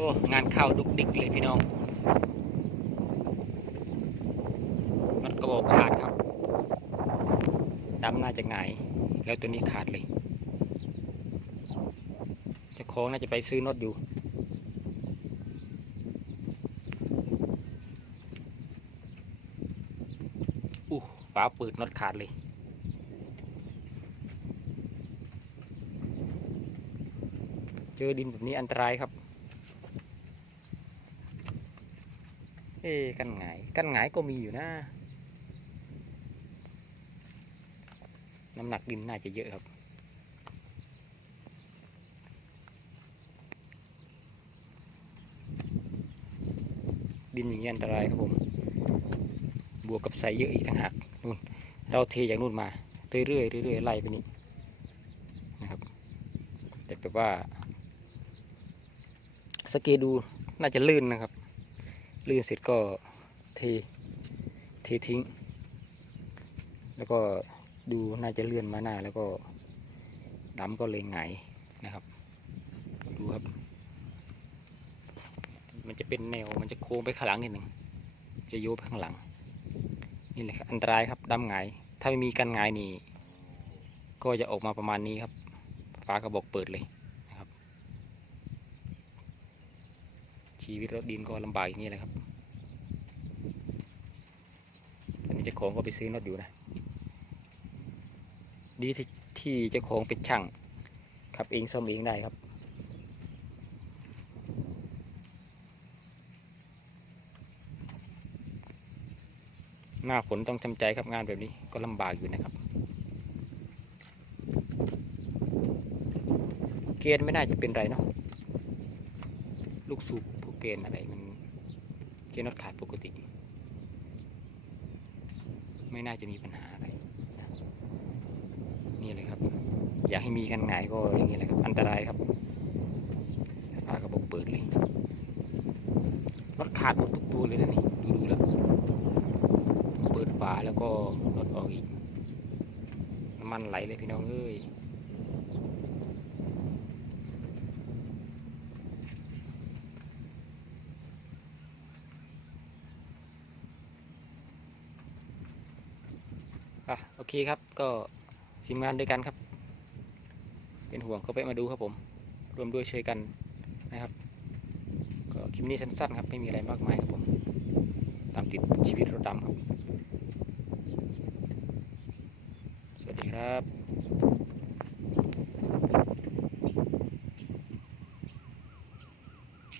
โอ้งานเข้าดุกดิกเลยพี่น้องน็อตกระบอกขาดครับดำน่าจะหงายแล้วตัวนี้ขาดเลยจะคล้องน่าจะไปซื้อน็อตอยู่อู้ฝาปิดน็อตขาดเลยเจอดินแบบนี้อันตรายครับ เอ๊กันหงายกันหงายก็มีอยู่นะ น้ำหนักดินน่าจะเยอะครับ ดินอย่างนี้อันตรายครับผม บวกกับใส่เยอะอีกต่างหากนู่น เราเทจากนู่นมา เรื่อยๆเรื่อยๆไล่ไปนี่นะครับ แต่แบบว่าสเกดูน่าจะลื่นนะครับ ลื่นเสร็จก็เทเททิ้ง แล้วก็ดูน่าจะเลื่อนมาหน้า แล้วก็ดำก็เลยหงนะครับ ดูครับ มันจะเป็นแนวมันจะโค้งไปข้างหลังนิดหนึ่งจะโยกไปข้างหลัง นี่แหละครับอันตรายครับดำหงถ้าไม่มีกันหงนี่ก็จะออกมาประมาณนี้ครับ ฟ้ากระบอกเปิดเลยนะครับ ชีวิตรถดินก็ลำบากอย่างนี้แหละครับตอนนี้เจ้าของก็ไปซื้อน็อตอยู่นะ ดีที่ที่เจ้าของเป็นช่างขับเองซ่อมเองได้ครับ หน้าฝนต้องจำใจครับงานแบบนี้ก็ลำบากอยู่นะครับ เกณฑ์ไม่น่าจะเป็นไรเนาะลูกสูบ เกณฑ์อะไรมันเกณฑ์น็อตขาดปกติ ไม่น่าจะมีปัญหาอะไรนี่เลยครับ อยากให้มีกันหงายก็อย่างนี้แหละครับอันตรายครับฝากระบอกเปิดเลยรถขาดหมดทุกตัวเลยนะนี่ดูดูแล้วเปิดฝาแล้วก็รถออกอีกน้ำมันไหลเลยพี่น้องเอ้ย อะโอ เคครับก็ทีมงานด้วยกันครับ เป็นห่วงก็ไปมาดูครับผมรวมด้วยช่วยกันนะครับ ก็คลิปนี้สั้นๆครับไม่มีอะไรมากมายครับผมตามติดชีวิตรถดำครับ สวัสดีครับ